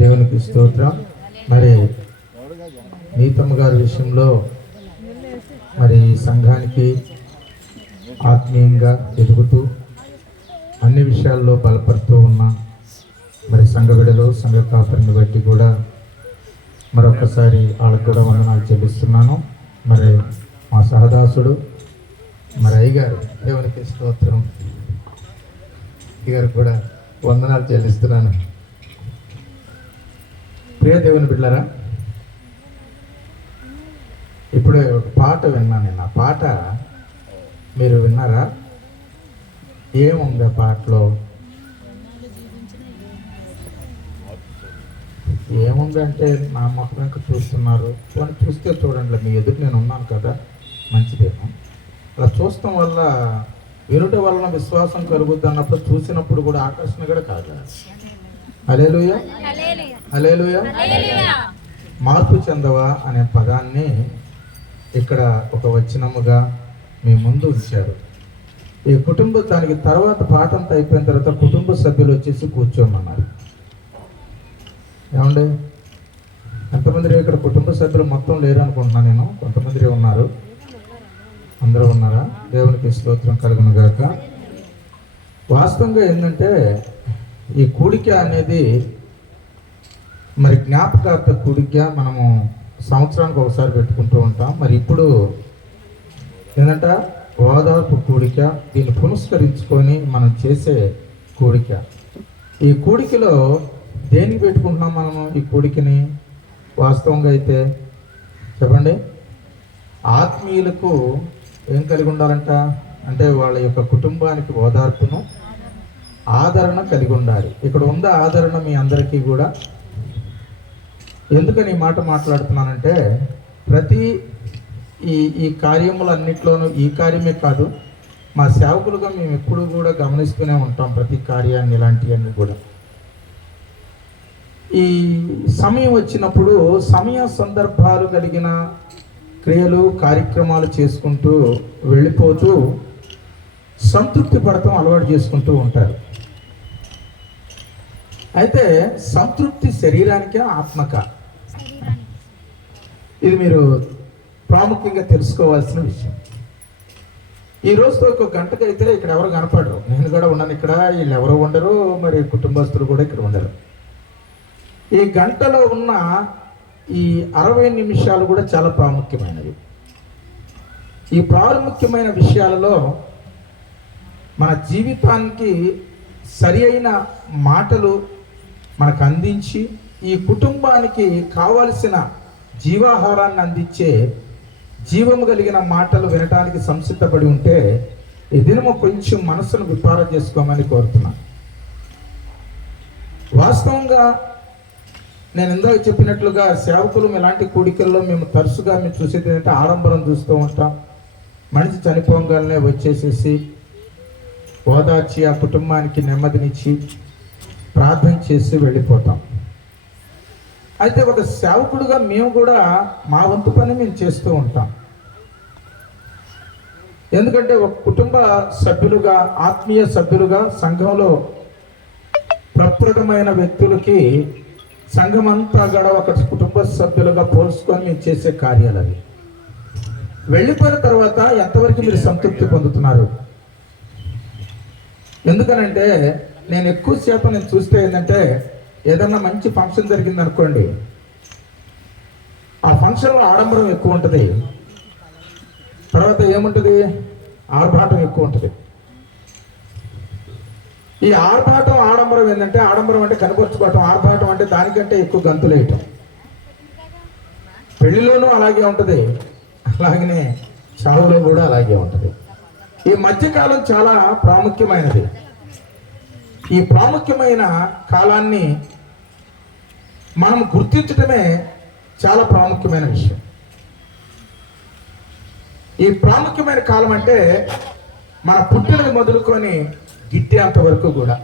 దేవునికి స్తోత్రం. మరి నీతమ్మ గారి విషయంలో మరి సంఘానికి ఆత్మీయంగా ఎదుగుతూ అన్ని విషయాల్లో బలపడుతూ ఉన్న మరి సంఘ బిడ్డలు సంఘ కాపరిని బట్టి కూడా మరొకసారి వాళ్ళకు కూడా వందనాలు చెల్లిస్తున్నాను. మరి మా సహదాసుడు మరి అయ్యగారు దేవునికి స్తోత్రం గారు కూడా వందనాలు చెల్లిస్తున్నాను. ప్రియ దేవుని బిడ్డలారా, ఇప్పుడే ఒక పాట విన్నాను నేను. ఆ పాట మీరు విన్నారా? ఏముంది ఆ పాటలో? ఏముందంటే నా మొహం ఇంకా చూస్తున్నారు. వాళ్ళు చూస్తే చూడండి, మీ ఎదురు నేను ఉన్నాను కదా, మంచిదేమో. అలా చూడటం వల్ల వినుట వలన విశ్వాసం కలుగుద్ది అన్నప్పుడు చూసినప్పుడు కూడా ఆకర్షణ కూడా కాదు. హల్లెలూయా, హల్లెలూయా. మార్పు చెందవా అనే పదాన్ని ఇక్కడ ఒక వచనముగా మీ ముందు ఉంచారు. ఈ దానికి తర్వాత పాట అంతా అయిపోయిన తర్వాత కుటుంబ సభ్యులు వచ్చేసి కూర్చోమన్నారు. ఏమండి, ఎంతమంది ఇక్కడ కుటుంబ సభ్యులు మొత్తం లేరు అనుకుంటున్నాను నేను. కొంతమంది ఉన్నారు. అందరూ ఉన్నారా? దేవునికి స్తోత్రం కలుగును గాక. వాస్తవంగా ఏంటంటే ఈ కూడిక అనేది మరి జ్ఞాపకార్థ కూడిక మనము సంవత్సరానికి ఒకసారి పెట్టుకుంటూ ఉంటాం. మరి ఇప్పుడు ఏంటంటే ఓదార్పు కూడిక, దీన్ని పునస్కరించుకొని మనం చేసే కూడిక. ఈ కూడికలో దేనికి పెట్టుకుంటున్నాం మనము ఈ కూడికని? వాస్తవంగా అయితే చెప్పండి, ఆత్మీయులకు ఏం కలిగి ఉండాలంట అంటే వాళ్ళ యొక్క కుటుంబానికి ఓదార్పును, ఆదరణ కలిగి ఉండాలి. ఇక్కడ ఉందా ఆదరణ మీ అందరికీ కూడా? ఎందుకని ఈ మాట మాట్లాడుతున్నానంటే ప్రతి ఈ కార్యములన్నిట్లోనూ ఈ కార్యమే కాదు, మా సేవకులుగా మేము ఎప్పుడు కూడా గమనిస్తూనే ఉంటాం ప్రతి కార్యాన్ని, ఇలాంటివన్నీ కూడా. ఈ సమయం వచ్చినప్పుడు సమయ సందర్భాలు కలిగిన క్రియలు కార్యక్రమాలు చేసుకుంటూ వెళ్ళిపోతూ సంతృప్తి పడటం అలవాటు చేసుకుంటూ ఉంటారు. అయితే సంతృప్తి శరీరానికే ఆత్మక, ఇది మీరు ప్రాముఖ్యంగా తెలుసుకోవాల్సిన విషయం. ఈ రోజుతో ఒక గంటకి అయితే ఇక్కడ ఎవరు కనపడరు. నేను కూడా ఉన్నాను ఇక్కడ, వీళ్ళు ఎవరు ఉండరు, మరి కుటుంబస్తులు కూడా ఇక్కడ ఉండరు. ఈ గంటలో ఉన్న ఈ 60 నిమిషాలు కూడా చాలా ప్రాముఖ్యమైనవి. ఈ ప్రాముఖ్యమైన విషయాలలో మన జీవితానికి సరి అయిన మాటలు మనకు అందించి ఈ కుటుంబానికి కావలసిన జీవాహారాన్ని అందించే జీవము కలిగిన మాటలు వినటానికి సంసిద్ధపడి ఉంటే ఈ దినము కొంచెం మనసును విపారం చేసుకోమని కోరుతున్నాను. వాస్తవంగా నేను ఇందాక చెప్పినట్లుగా సేవకులు ఇలాంటి కూడికల్లో మేము తరచుగా మేము చూసేది ఏంటంటే ఆడంబరం చూస్తూ ఉంటాం. మనిషి చనిపోగానే వచ్చేసేసి ఓదార్చి ఆ కుటుంబానికి నెమ్మదినిచ్చి ప్రార్థన చేసి వెళ్ళిపోతాం. అయితే ఒక సేవకుడుగా మేము కూడా మా వంతు పని మేము చేస్తూ ఉంటాం. ఎందుకంటే ఒక కుటుంబ సభ్యులుగా, ఆత్మీయ సభ్యులుగా, సంఘంలో ప్రప్రథమైన వ్యక్తులకి సంఘం అంతా కూడా ఒక కుటుంబ సభ్యులుగా పోల్చుకొని మేము చేసే కార్యాలు అవి. వెళ్ళిపోయిన తర్వాత ఎంతవరకు మీరు సంతృప్తి పొందుతున్నారు? ఎందుకనంటే నేను ఎక్కువసేపు నేను చూస్తే ఏంటంటే ఏదన్నా మంచి ఫంక్షన్ జరిగింది అనుకోండి, ఆ ఫంక్షన్లో ఆడంబరం ఎక్కువ ఉంటుంది, తర్వాత ఏముంటుంది, ఆర్భాటం ఎక్కువ ఉంటుంది. ఈ ఆర్భాటం ఆడంబరం ఏంటంటే, ఆడంబరం అంటే కనపరుచుకోవటం, ఆర్భాటం అంటే దానికంటే ఎక్కువ గంతులేయటం. పెళ్లిలోనూ అలాగే ఉంటుంది, అలాగనే చావులో కూడా అలాగే ఉంటుంది. ఈ మధ్యకాలం చాలా ప్రాముఖ్యమైనది. ఈ ప్రాముఖ్యమైన కాలాన్ని మనం గుర్తించడమే చాలా ప్రాముఖ్యమైన విషయం. ఈ ప్రాముఖ్యమైన కాలం అంటే మన పుట్టినది మొదలుకొని గిట్టేంత వరకు కూడా.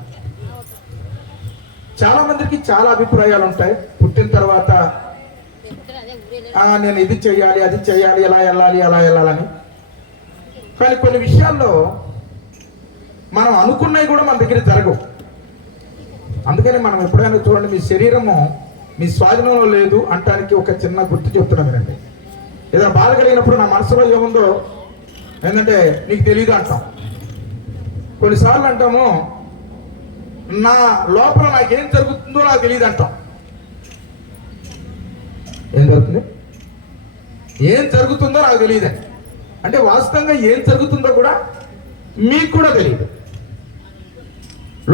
చాలా మందికి చాలా అభిప్రాయాలు ఉంటాయి. పుట్టిన తర్వాత నేను ఇది చెయ్యాలి, అది చెయ్యాలి, ఎలా వెళ్ళాలి, అలా వెళ్ళాలని. కానీ కొన్ని విషయాల్లో మనం అనుకున్నవి కూడా మన దగ్గర జరగవు. అందుకని మనం ఎప్పుడైనా చూడండి, మీ శరీరము మీ స్వాధీనంలో లేదు అంటానికి ఒక చిన్న గుర్తు చెప్తున్నా వినండి. ఏదైనా బాధ కలిగినప్పుడు నా మనసులో ఏముందో ఏంటంటే నీకు తెలియదు అంటాం. కొన్నిసార్లు అంటాము నా లోపల నాకేం జరుగుతుందో నాకు తెలియదు అంటాం. ఏం జరుగుతుంది, ఏం జరుగుతుందో నాకు తెలియదు అంటే వాస్తవంగా ఏం జరుగుతుందో కూడా మీకు కూడా తెలియదు.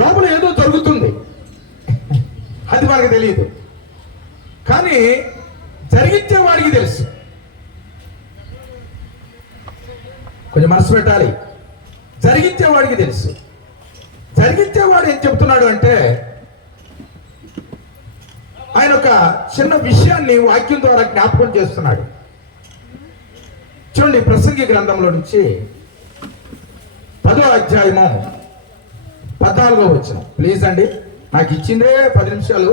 లోపల ఏదో జరుగుతుంది, అది మనకు తెలియదు, కానీ జరిగించే వాడికి తెలుసు. కొంచెం మనసు పెట్టాలి. జరిగించేవాడికి తెలుసు. జరిగించేవాడు ఏం చెప్తున్నాడు అంటే ఆయన ఒక చిన్న విషయాన్ని వాక్యం ద్వారా జ్ఞాపకం చేస్తున్నాడు. చూడండి, ప్రసంగి గ్రంథంలో నుంచి 10వ అధ్యాయము 14వ వచనం. ప్లీజ్ అండి, నాకు ఇచ్చిందే 10 నిమిషాలు,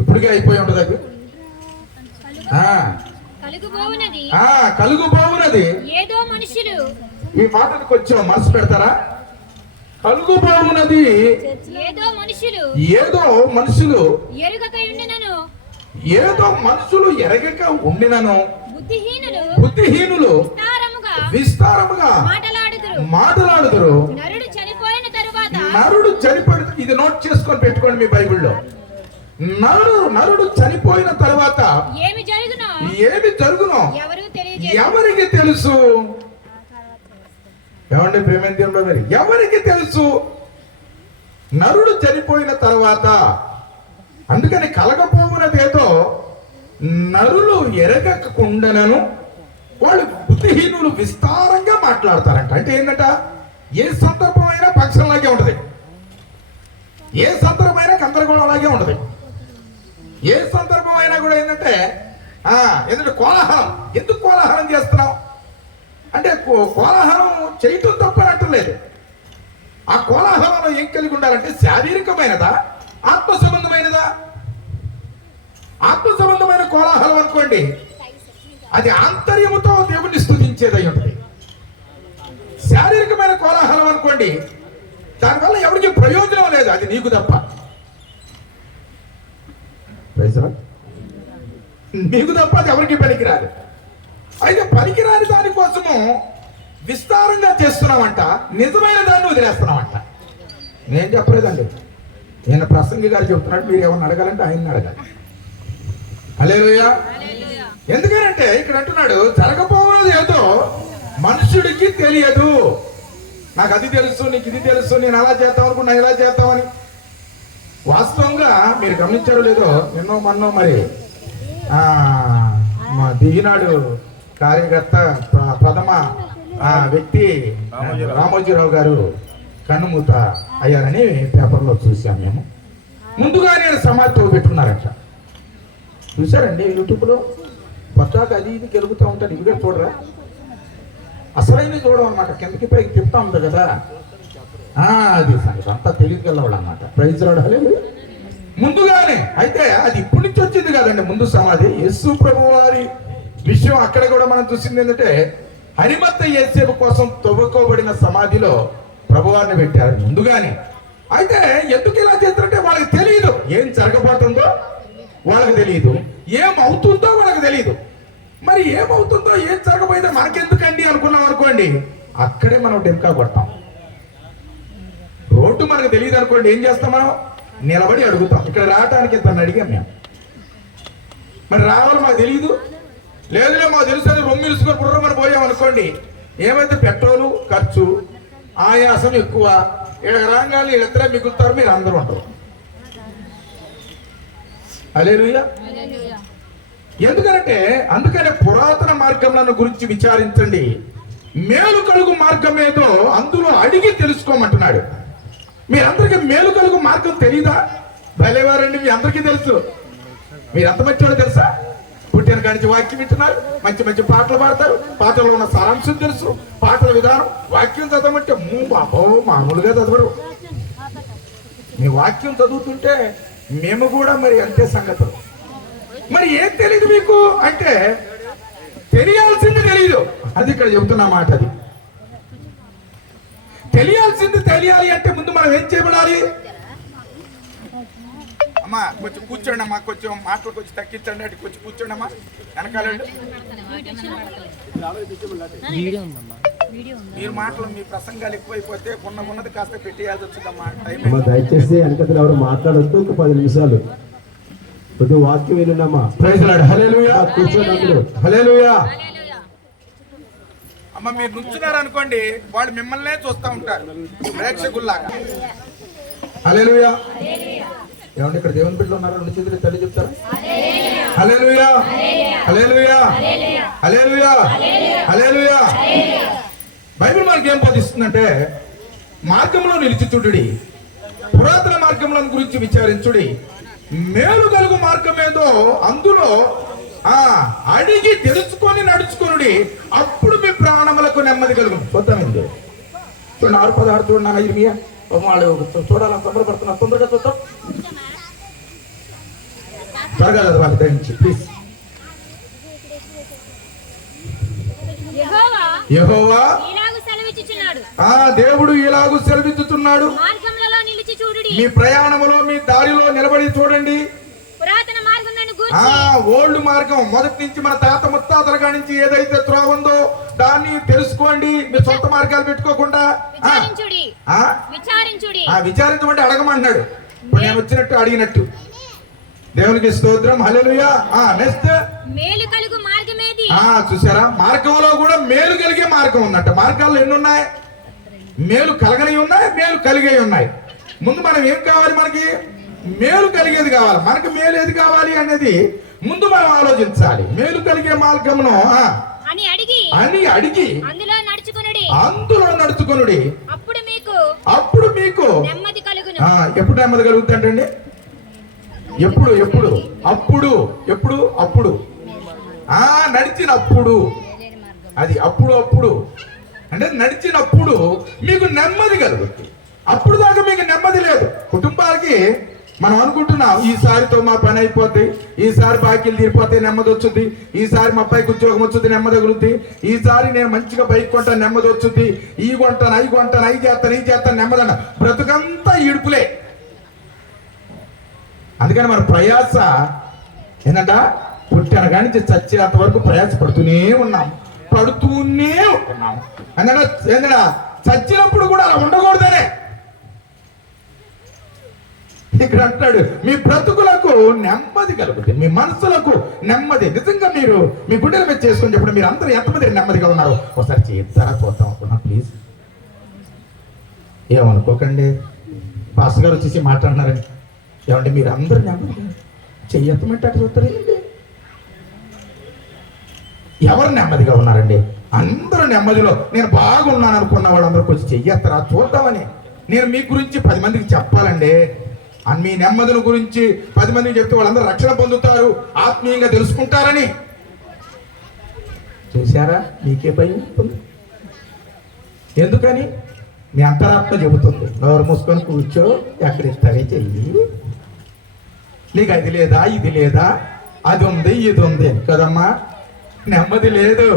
ఇప్పటికే అయిపోయి ఉంటుంది. అది కలుగుబోవునది ఏదో మనుషులు, ఈ మాటను కొంచెం మనసు పెడతారా? కలుగుబోవునది ఏదో మనుషులు ఏదో మనుషులు ఎరగక ఉండినను బుద్ధిహీనులు విస్తారముగా మాటలాడుదురు. నరుడు చనిపోయిన, ఇది నోట్ చేసుకొని పెట్టుకోండి మీ బైబిల్లో. నరుడు చనిపోయిన తర్వాత ఏమి జరుగునో ఎవరికి తెలుసు? ఏమండి ప్రేమేంద్రంలో మరి ఎవరికి తెలుసు? నరుడు చనిపోయిన తర్వాత. అందుకని కలగపోవునదేదో నరులు ఎరగకుండానను వాళ్ళు బుద్ధిహీనులు విస్తారంగా మాట్లాడతారంట. అంటే ఏంటంట, ఏ సందర్భమైనా పక్షంలాగే ఉంటది, ఏ సందర్భమైనా గందరగోళంలాగే ఉంటది, ఏ సందర్భమైనా కూడా ఏంటంటే ఎందుకంటే కోలాహలం. ఎందుకు కోలాహలం చేస్తున్నాం అంటే కోలాహలం చేయటం తప్పనట్టలేదు. ఆ కోలాహలంలో ఏం కలిగి ఉండాలంటే శారీరకమైనదా, ఆత్మ సంబంధమైనదా? ఆత్మ సంబంధమైన కోలాహలం అనుకోండి, అది ఆంతర్యముతో దేవుణ్ణి స్తుతించేదై ఉంటుంది. శారీరకమైన కోలాహలం అనుకోండి, దానివల్ల ఎవరికి ప్రయోజనం లేదు, అది నీకు తప్ప. నీకు తప్ప అది ఎవరికి పనికిరాదు. అయితే పనికిరాని దానికోసము విస్తారంగా చేస్తున్నామంట, నిజమైన దాన్ని వదిలేస్తున్నామంట. నేను చెప్పలేదండి, నేను ప్రసంగి గారు చెప్తున్నాడు. మీరు ఏమన్నా అడగాలంటే ఆయన్ని అడగాలి. హల్లెలూయా. ఎందుకంటే ఇక్కడ అంటున్నాడు జరగబోయేది ఏదో మనుషుడికి తెలియదు. నాకు అది తెలుసు, నీకు ఇది తెలుసు, నేను అలా చేద్దాం అనుకున్నా, ఇలా చేద్దామని. వాస్తవంగా మీరు గమనించారో లేదో, మొన్నో మరి మా దిగినాడు కార్యకర్త ప్రథమ వ్యక్తి రామోజీరావు గారు కన్నుమూత అయ్యారని పేపర్లో చూసాం మేము. ముందుగా నేను సమాధితో పెట్టుకున్నారంట. చూసారండి యూట్యూబ్లో కొత్తగా అది ఇది గెలుగుతూ ఉంటారు. ఇవి కూడా చూడరా? అసలైనవి చూడడం అనమాట. కిందకి పైకి తిప్పుతా ఉంది కదా, అది సంగతి అంతా తెలియగలవాడు అనమాట. ప్రైజ్ రావడాలి ముందుగానే. అయితే అది ఇప్పటి నుంచి వచ్చింది కదండి ముందు సమాధి. యేసు ప్రభు వారి విషయం అక్కడ కూడా మనం చూసింది ఏంటంటే హరిమత్త యేసేపు కోసం తవ్వుకోబడిన సమాధిలో ప్రభువారిని పెట్టారు ముందుగానే. అయితే ఎందుకు ఇలా చేస్తారంటే వాళ్ళకి తెలియదు, ఏం జరగబోతుందో వాళ్ళకి తెలియదు, ఏమవుతుందో వాళ్ళకి తెలియదు. మరి ఏమవుతుందో ఏం జరగబోయేదో మనకెందుకండి అనుకున్నాం అనుకోండి, అక్కడే మనం డెంకా కొడతాం. రోడ్డు మనకు తెలియదు అనుకోండి, ఏం చేస్తాం, మనం నిలబడి అడుగుతాం. ఇక్కడ రావడానికి ఇతను అడిగాం మేము, మరి రావాలి మాకు తెలియదు, లేదులే మాకు తెలుసు అని రొమ్మిలుసుకొని బుర్రమని పోయాం అనుకోండి, ఏమైతే పెట్రోలు ఖర్చు, ఆయాసం ఎక్కువ, ఇక్కడ రాగాలి వీళ్ళిద్దరే మిగులుతారు, మీరు అందరూ ఉంటారు. హల్లెలూయా. ఎందుకంటే అందుకనే పురాతన మార్గములను గురించి విచారించండి, మేలు కలుగు మార్గం ఏదో అందులో అడిగి తెలుసుకోమంటున్నాడు. మీరందరికీ మేలు కలుగు మార్గం తెలీదా? భలేవారండి, మీ అందరికీ తెలుసు. మీరు ఎంత మంచివాడో తెలుసా? పుట్టిన కానించి వాక్యం వింటున్నారు, మంచి మంచి పాటలు పాడతారు, పాటల్లో ఉన్న సారాంశం తెలుసు, పాటల విధానం. వాక్యం చదవమంటే బాబో మామూలుగా చదవరు. మీ వాక్యం చదువుతుంటే మేము కూడా మరి అంతే సంగతులు. మరి ఏం తెలియదు మీకు అంటే తెలియాల్సింది తెలియదు, అది ఇక్కడ చెబుతున్న మాట. అది తెలియాల్సింది తెలియాలి అంటే ముందు మనం ఏం చేయబడాలి? అమ్మా కొంచెం కూర్చోండి అమ్మా, కొంచెం మాటలు కొంచెం తగ్గించండి, అటు కొంచెం కూర్చోండి అమ్మా వెనకాల. మీరు మాటలు మీ ప్రసంగాలు ఎక్కువైపోతే ఉన్నది కాస్త పెట్టేయాల్సి వచ్చిందమ్మా. టైం దయచేసి వెనకతలు ఎవరు మాట్లాడొద్దు. ఒక 10 నిమిషాలు కొద్దిగా వాక్యం వినున్నామా. Praise lord. హల్లెలూయా. కూర్చోండి. హల్లెలూయా. అమ్మ మీరు నుంచున్నారు అనుకోండి, వాళ్ళు మిమ్మల్నే చూస్తూ ఉంటారు ప్రేక్షకుల్లాగా. హల్లెలూయా. ఏమంటే ఇక్కడ దేవుని బిడ్డలు ఉన్నారా? 2 చేతులు తల్లి చెప్తారా? హల్లెలూయా. హల్లెలూయా. హల్లెలూయా. హల్లెలూయా. బైబిల్ మనకి ఏం బోధిస్తుందంటే, మార్గంలో నిలిచిచుడి, పురాతన మార్గముల గురించి విచారించుడి, మేలు కలుగు మార్గం ఏదో అందులో అడిగి తెలుసుకొని నడుచుకునుడి, అప్పుడు మీ ప్రాణములకు నెమ్మది కలుగు. చూద్దామండి, చూడండి 6:16 చూడండి. ఇరిమియా వాళ్ళు చూడాలని తొందరపడుతున్నారు, తొందరగా చూద్దాం. త్వరగా చదవాలి దయించి ప్లీజ్. యెహోవా దేవుడు ఇలాగూ సెలవిచ్చుచున్నాడు, మీ ప్రయాణములో మీ దారిలో నిలబడి చూడండి. ఓల్డ్ మార్గం మొదటి నుంచి మన తాత ముత్తాతల కాడి నుంచి ఏదైతే త్రోవ ఉందో దాన్ని తెలుసుకోండి. మీ సొంత మార్గాలు పెట్టుకోకుండా విచారించమంటే అడగమన్నాడు. ఇప్పుడు నేను వచ్చినట్టు అడిగినట్టు. దేవునికి స్తోత్రం. హల్లెలూయా. నెక్స్ట్ మేలు కలుగు మార్గమేది. చూసారా, మార్గంలో కూడా మేలు కలిగే మార్గం ఉందంట. మార్గాల్లో ఎన్ని ఉన్నాయి? మేలు కలగని ఉన్నాయి, మేలు కలిగే ఉన్నాయి. ముందు మనం ఏం కావాలి? మనకి మేలు కలిగేది కావాలి. మనకి మేలు ఏది కావాలి అనేది ముందు మనం ఆలోచించాలి. మేలు కలిగే మార్గమును అని అడిగి అందులో నడుచుకొనుడి, అప్పుడు మీకు నెమ్మది కలుగును. ఎప్పుడు నెమ్మది కలుగుతుందండి? ఎప్పుడు ఎప్పుడు అప్పుడు ఎప్పుడు అప్పుడు నడిచినప్పుడు. అది అప్పుడు అంటే నడిచినప్పుడు మీకు నెమ్మది కలుగుతుంది. అప్పుడు దాకా మీకు నెమ్మది లేదు. కుటుంబాలకి మనం అనుకుంటున్నాం, ఈసారితో మా పని అయిపోద్ది, ఈసారి బాకీలు తీరిపోతే నెమ్మది వచ్చుద్ది, ఈసారి మా అబ్బాయికి ఉద్యోగం వచ్చుద్ది, నెమ్మది కలుగుద్ది, ఈసారి నేను మంచిగా బైక్ కొంటాను, నెమ్మది వచ్చుద్ది, ఈ కొంటాను, అవి కొంటాను, అవి చేస్తాను, నెమ్మది అన్న. బ్రతుకంతా ఈడుపులే. అందుకని మన ప్రయాస ఏంటంట, పుట్టిన కాడి నుంచి చచ్చేంత వరకు ప్రయాస పడుతూనే ఉంటున్నాం. ఏంటంటే చచ్చినప్పుడు కూడా అలా ఉండకూడదనే ఇక్కడ అంటాడు. మీ బ్రతుకులకు నెమ్మది కలుగుతుంది, మీ మనసులకు నెమ్మది. నిజంగా మీరు మీ గుండెల మీద చేసుకొని చెప్పండి, మీరు అందరూ ఎంతమంది నెమ్మదిగా ఉన్నారు ఒకసారి చేస్తారా చూద్దాం అనుకున్నా. ప్లీజ్ ఏమనుకోకండి, పాస్ గారు వచ్చేసి మాట్లాడినారండి. ఏమంటే మీరు అందరూ నెమ్మదిగా చెయ్యమంటే అటు చూస్తారు. ఎవరు నెమ్మదిగా ఉన్నారండి? అందరూ నెమ్మదిలో. నేను బాగున్నాను అనుకున్న వాళ్ళందరూ కొంచెం చెయ్యస్తారా చూద్దామని నేను మీ గురించి 10 మందికి చెప్పాలండి. మీ నెమ్మదిని గురించి 10 మందికి చెప్తే వాళ్ళందరూ రక్షణ పొందుతారు, ఆత్మీయంగా తెలుసుకుంటారని. చూసారా, మీకే భయం ఉంటుంది. ఎందుకని? మీ అంతరాత్మ చెబుతుంది, నోరు మూసుకొని కూర్చో, ఎక్కడిస్తావే చెయ్యి, నీకు అది లేదా ఇది లేదా, అది ఉంది ఇది ఉంది కదమ్మా. నెమ్మది లేదు.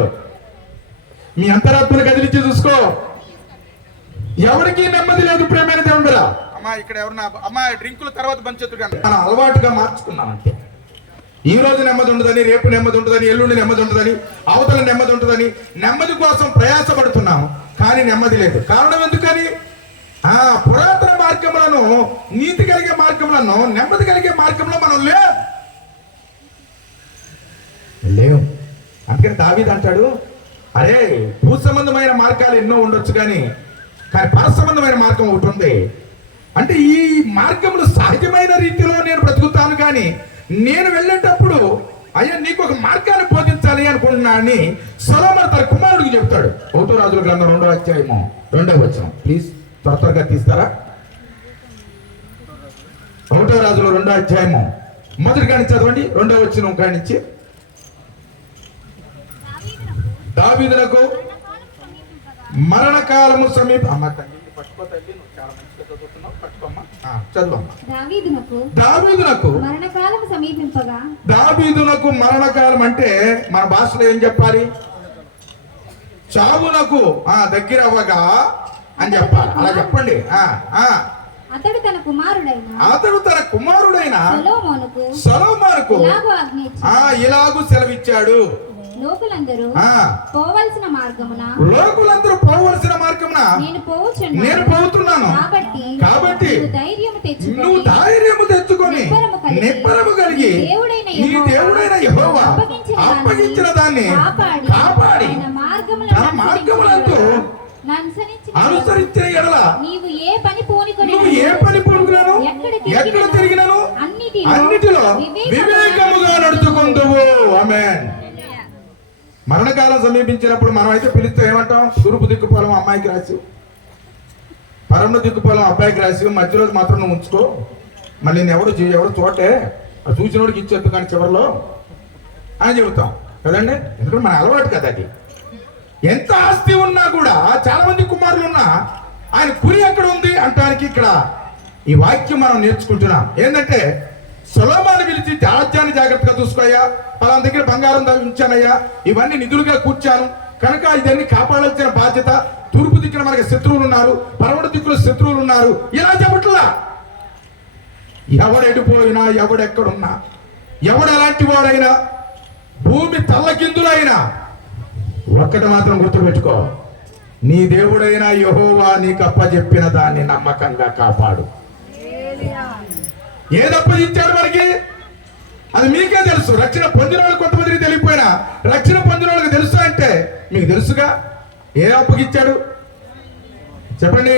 మీ అంతరాత్మను కదిలించి చూసుకో. ఎవరికి నెమ్మది లేదు. ప్రేమైన దేవుడా, అమ్మా ఇక్కడ ఎవరన్నా అమ్మా డ్రింకుల తర్వాత పంచేతుడు మనం అలవాటుగా మార్చుకున్నామంటే, ఈ రోజు నెమ్మది ఉండదని, రేపు నెమ్మది ఉండదని, ఎల్లుండి నెమ్మది ఉండదని, అవతల నెమ్మది ఉండదని నెమ్మది కోసం ప్రయాసపడుతున్నాము, కానీ నెమ్మది లేదు. కారణం ఎందుకని? పురాతన మార్గములను, నీతి కలిగే మార్గములను, నెమ్మది కలిగే మార్గంలో మనం లేవు. అందుకని దావీదు అంటాడు, అరే భూ సంబంధమైన మార్గాలు ఎన్నో ఉండొచ్చు కానీ పర సంబంధమైన మార్గం ఒకటి ఉంది. అంటే ఈ మార్గములు సహజమైన రీతిలో నేను బ్రతుకుతాను, కానీ నేను వెళ్ళేటప్పుడు అయ్యా నీకు ఒక మార్గాన్ని బోధించాలి అనుకుంటున్నా అని సొలొమోను తన కుమారుడికి చెప్తాడు. 1వ రాజుల గ్రంథం 2వ అధ్యాయము 2వ వచనం. ప్లీజ్ త్వరగా తీస్తారా? 1వ రాజుల 2వ అధ్యాయము మొదటి కాడి చదవండి, 2వ వచనం కాడి నుంచి. దావీదునకు మరణకాలము సమీప. దావీదునకు మరణకాలం అంటే మన భాషలో ఏం చెప్పాలి? చావునకు దగ్గర అవ్వగా అని చెప్పాలి. అలా చెప్పండి. అతడు తన కుమారుడైన సొలొమోనుకు ఇలాగు ఆజ్ఞ ఇచ్చాడు. ఇలాగూ సెలవిచ్చాడు. లోకులందరూ ఆ పోవలసిన మార్గమున లోకులందరూ పోవలసిన మార్గమున నేను పోతున్నాను. కాబట్టి నువ్వు ధైర్యము తెచ్చుకొని నిబ్బరము కలిగి నీ దేవుడైన యెహోవా అప్పగించిన దాన్ని కాపాడి తన మార్గములందు అనుసరించిన ఎడల నువ్వు ఏ పని పూనుకున్నాను ఎక్కడ తిరిగినాను అన్నిటిలో వివేకముగా నడుచుకుందువు. ఆమేన్. మరణకాలం సమీపించినప్పుడు మనం అయితే పిలిస్తే ఏమంటాం? తూర్పు దిక్కుపోలం అమ్మాయికి రాసి, పరమ దిక్కుపోలం అబ్బాయికి రాసి, మధ్యలో మాత్రం నువ్వు ఉంచుకో, మళ్ళీ నేను ఎవడు చూటే చూసినోడికి ఇచ్చేద్దు కానీ చివరిలో అని చెబుతాం కదండి. ఎందుకంటే మన అలవాటు కదా అది. ఎంత ఆస్తి ఉన్నా కూడా, చాలా మంది కుమారులు ఉన్నా ఆయన కురి ఎక్కడ ఉంది అంటానికి ఇక్కడ ఈ వాక్యం మనం నేర్చుకుంటున్నాం. ఏంటంటే సొలొమోను పిలిచి రాజ్యాన్ని జాగ్రత్తగా చూసుకోయ్యా, పలానా దగ్గర బంగారం ఉంచానయ్యా, ఇవన్నీ నిధులుగా కూర్చాను కనుక ఇదన్నీ కాపాడాల్సిన బాధ్యత. తూర్పు దిక్కున మనకి శత్రువులు ఉన్నారు, పరమటి దిక్కులో శత్రువులు ఉన్నారు. ఇలా చెప్పట్లా. ఎవడెడిపోయినా, ఎవడెక్కడున్నా, ఎవడు ఎలాంటి వాడైనా, భూమి తల్లకిందులైనా ఒక్కటి మాత్రం గుర్తుపెట్టుకో, నీ దేవుడైన యెహోవా నీకు అప్పచెప్పిన దాన్ని నమ్మకంగా కాపాడు. ఏది అప్పగించాడు మనకి అది మీకే తెలుసు. రక్షణ పొందిన వాళ్ళు కొంతమందికి తెలియపోయినా రక్షణ పొందిన వాళ్ళకి తెలుసు అంటే మీకు తెలుసుగా. ఏ అప్పగించాడు చెప్పండి?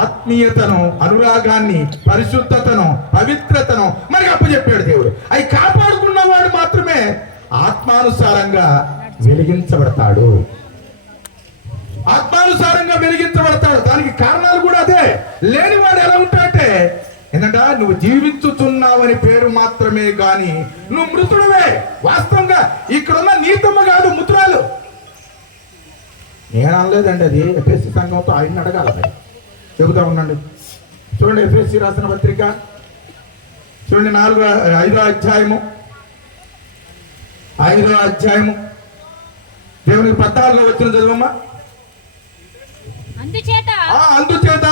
ఆత్మీయతను, అనురాగాన్ని, పరిశుద్ధతను, పవిత్రతను మనకి అప్పచెప్పాడు దేవుడు. అవి కాపాడుకున్నవాడు మాత్రమే ఆత్మానుసారంగా వెలిగించబడతాడు. ఆత్మానుసారంగా వెలిగించబడతాడు. దానికి కారణాలు కూడా అదే. లేనివాడు ఎలా ఉంటాడంటే, ఏంటంటే నువ్వు జీవించుతున్నావని పేరు మాత్రమే గాని నువ్వు మృతుడువే. వాస్తవంగా ఇక్కడున్న నీతమ్మ కాదు, మృతురాలు. నేను అనలేదండి, అది ఎఫ్ఎస్సి సంఘంతో ఆయన అడగాల. చెబుతా ఉండండి. చూడండి, ఎఫ్ఎస్సి రాసిన పత్రిక చూడండి, 5వ అధ్యాయము దేవునికి 14 వచ్చిన చదువమ్మా. అందుచేత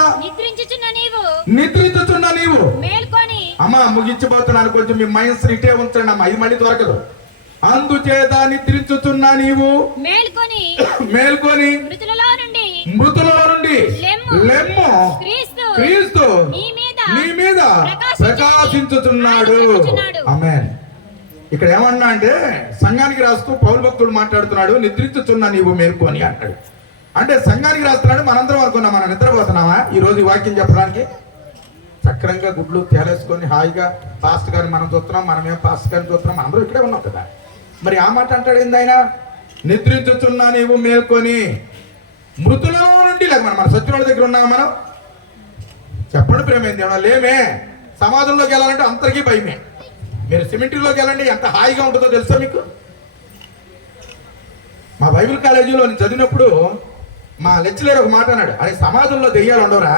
నిద్రించుచున్న నీవు మేల్కొని. అమ్మా ముగించబోతున్నాను, కొంచెం మీ మైండ్స్ ఇటే ఉంచండి అమ్మా, ఇది మళ్ళీ దొరకదు. అందుచేత నిద్రించుచున్న నీవు మేల్కొని మృతులలో నుండి లెమ్ము, క్రీస్తు నీ మీద ప్రకాశించుచున్నాడు. ఆమేన్. ఇక్కడ ఏమన్నా అంటే సంఘానికి రాస్తూ పౌలు భక్తుడు మాట్లాడుతున్నాడు. నిద్రించుచున్న నీవు మేల్కొని అంటాడు. అంటే సంఘానికి రాస్తున్నాడు. మనందరం అనుకున్నాం మనం నిద్రపోతున్నామా ఈ రోజు ఈ వాక్యం చెప్పడానికి? చక్రంగా గుడ్లు తేలేసుకొని హాయిగా పాస్ట్ గారిని మనం చూస్తున్నాం, మనమేం పాస్ట్ గారిని చూస్తున్నాం, అందరూ ఇక్కడే ఉన్నాం కదా. మరి ఆ మాట అంటాడు ఏంది ఆయన? నిద్రించుచున్నా నీవు మేల్కొని మృతులలో నుండి. లేక మన సత్యుల దగ్గర ఉన్నామా మనం? చెప్పండి ప్రేమైంది ఏమన్నా లేమే. సమాజంలోకి వెళ్ళాలంటే అందరికీ భయమే. మీరు సిమెంట్లోకి వెళ్ళండి, ఎంత హాయిగా ఉంటుందో తెలుసా మీకు? మా బైబిల్ కాలేజీలో నేను చదివినప్పుడు మా లెక్చరర్ ఒక మాట అన్నాడు, అరే సమాజంలో దెయ్యాలు ఉండవురా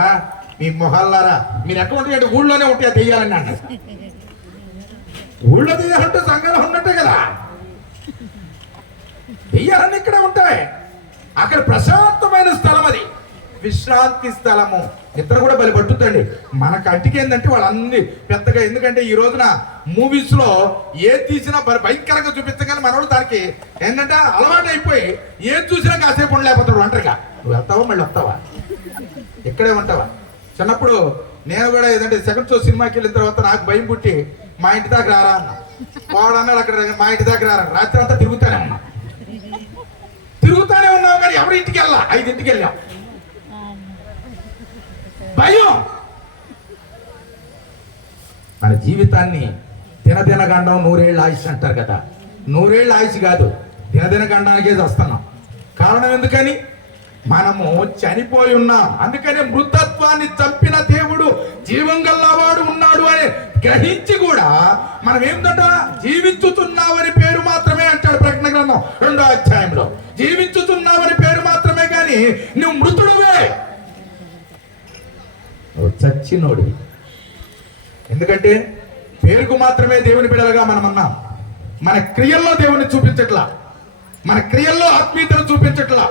మీ మొహాలారా, మీరు ఎక్కడ ఉంటాయంటే ఊళ్ళోనే ఉంటాయి దెయ్యాలని అన్నాడు. ఊళ్ళో దెయ్యాలంటే సంఘంలో ఉన్నట్టే కదా. దెయ్యాలన్నీ ఇక్కడే ఉంటాయి. అక్కడ ప్రశాంతమైన స్థలం, అది విశ్రాంతి స్థలము. నిద్ర కూడా బలి పట్టుతండి. మన కంటికి ఏంటంటే వాళ్ళన్నీ పెద్దగా, ఎందుకంటే ఈ రోజున మూవీస్ లో ఏది తీసినా భయంకరంగా చూపించగానే మనోడు దానికి ఏంటంటే అలవాటు అయిపోయి ఏది చూసినా కాసేపు ఉండలేకపోతాడు ఒంటరిగా. నువ్వు వెళ్తావా మళ్ళీ వస్తావా, ఇక్కడే ఉంటావా? చిన్నప్పుడు నేను కూడా ఏదంటే సెకండ్ షో సినిమాకి వెళ్ళిన తర్వాత నాకు భయం పుట్టి మా ఇంటి దాకా రారా అన్న. వాడు అన్నాడు అక్కడ మా ఇంటి దాకా రారా. రాత్రి అంతా తిరుగుతానే ఉన్నాం కానీ ఎవరి ఇంటికి వెళ్ళా. 5ంటికి వెళ్ళాం. భయం. మన జీవితాన్ని దినదినగండం 100 ఏళ్ళ ఆయుష్ అంటారు కదా. 100 ఏళ్ళ ఆయుష్ కాదు, దినదినగండానికే వస్తున్నాం. కారణం ఎందుకని? మనము చనిపోయి ఉన్నాం. అందుకని మృతత్వాన్ని చంపిన దేవుడు జీవం గల్లవాడు ఉన్నాడు అని గ్రహించి కూడా మనం ఏంటంట జీవించుతున్నావని పేరు మాత్రమే అంటాడు ప్రకటన గ్రంథం 2వ అధ్యాయంలో. జీవించుతున్నావని పేరు మాత్రమే కానీ నువ్వు మృతుడువే, చచ్చినోడి. ఎందుకంటే పేరుకు మాత్రమే దేవుని బిడ్డలుగా మనం అన్నాం. మన క్రియల్లో దేవుని చూపించట్లా, మన క్రియల్లో ఆత్మీయతను చూపించట్లా,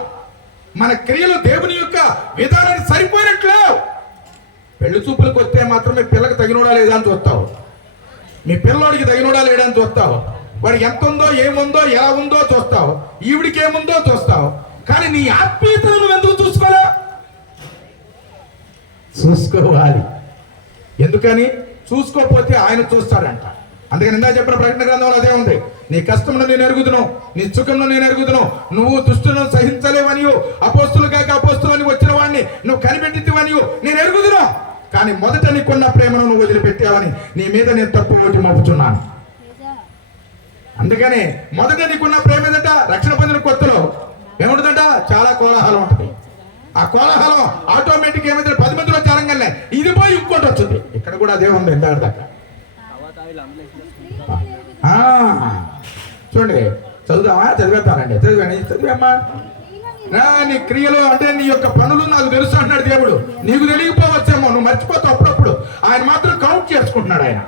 మన క్రియలు దేవుని యొక్క విధానానికి సరిపోయినట్లు. పెళ్లి చూపులకు వస్తే మాత్రం మీ పిల్లకి తగినోడా లేదా అని చూస్తావు, మీ పిల్లోడికి తగినోడా లేడా అని చూస్తావు, వాడికి ఎంత ఉందో ఏముందో ఎలా ఉందో చూస్తావు, ఈవిడికి ఏముందో చూస్తావు. కానీ నీ ఆత్మీయతను నువ్వు ఎందుకు చూసుకోలే? చూసుకోవాలి. ఎందుకని? చూసుకోకపోతే ఆయన చూస్తాడంట. అందుకని ఇందా చెప్పిన ప్రకటన గ్రంథంలో అదే ఉంది. నీ కష్టంలో నేను ఎరుగుదును, నీ సుఖంలో నేను ఎరుగుదును, నువ్వు దుష్టులను సహించలేవనియు, అపోస్తులు కాక అపోస్తులు అని వచ్చిన వాడిని నువ్వు కనిపెట్టివనియు నేను ఎరుగుదును. కానీ మొదట నీకున్న ప్రేమను నువ్వు వదిలిపెట్టావని నీ మీద నేను తప్పు ఓటి మోపుచున్నాను. అందుకని మొదట నీకున్న ప్రేమ ఏదట, రక్షణ పొందిన కొత్తలో ఏముంటుందంట, చాలా కోలాహలం ఉంటుంది. ఆ కోలాహలం ఆటోమేటిక్ ఏమైతే 10 మందిలో చేరంగానే ఇది పోయి ఇంకోటి వచ్చింది. ఇక్కడ కూడా అదే ఉంది ఇందాక దాకా. చూడండి, చదువుదామా? చదివేస్తానండి. చదివేమ్మా. నీ క్రియలు అంటే నీ యొక్క పనులు నాకు తెలుసు అంటున్నాడు దేవుడు. నీకు తెలియకపోవచ్చేమో, నువ్వు మర్చిపోతావు అప్పుడప్పుడు. ఆయన మాత్రం కౌంట్ చేసుకుంటున్నాడు. ఆయన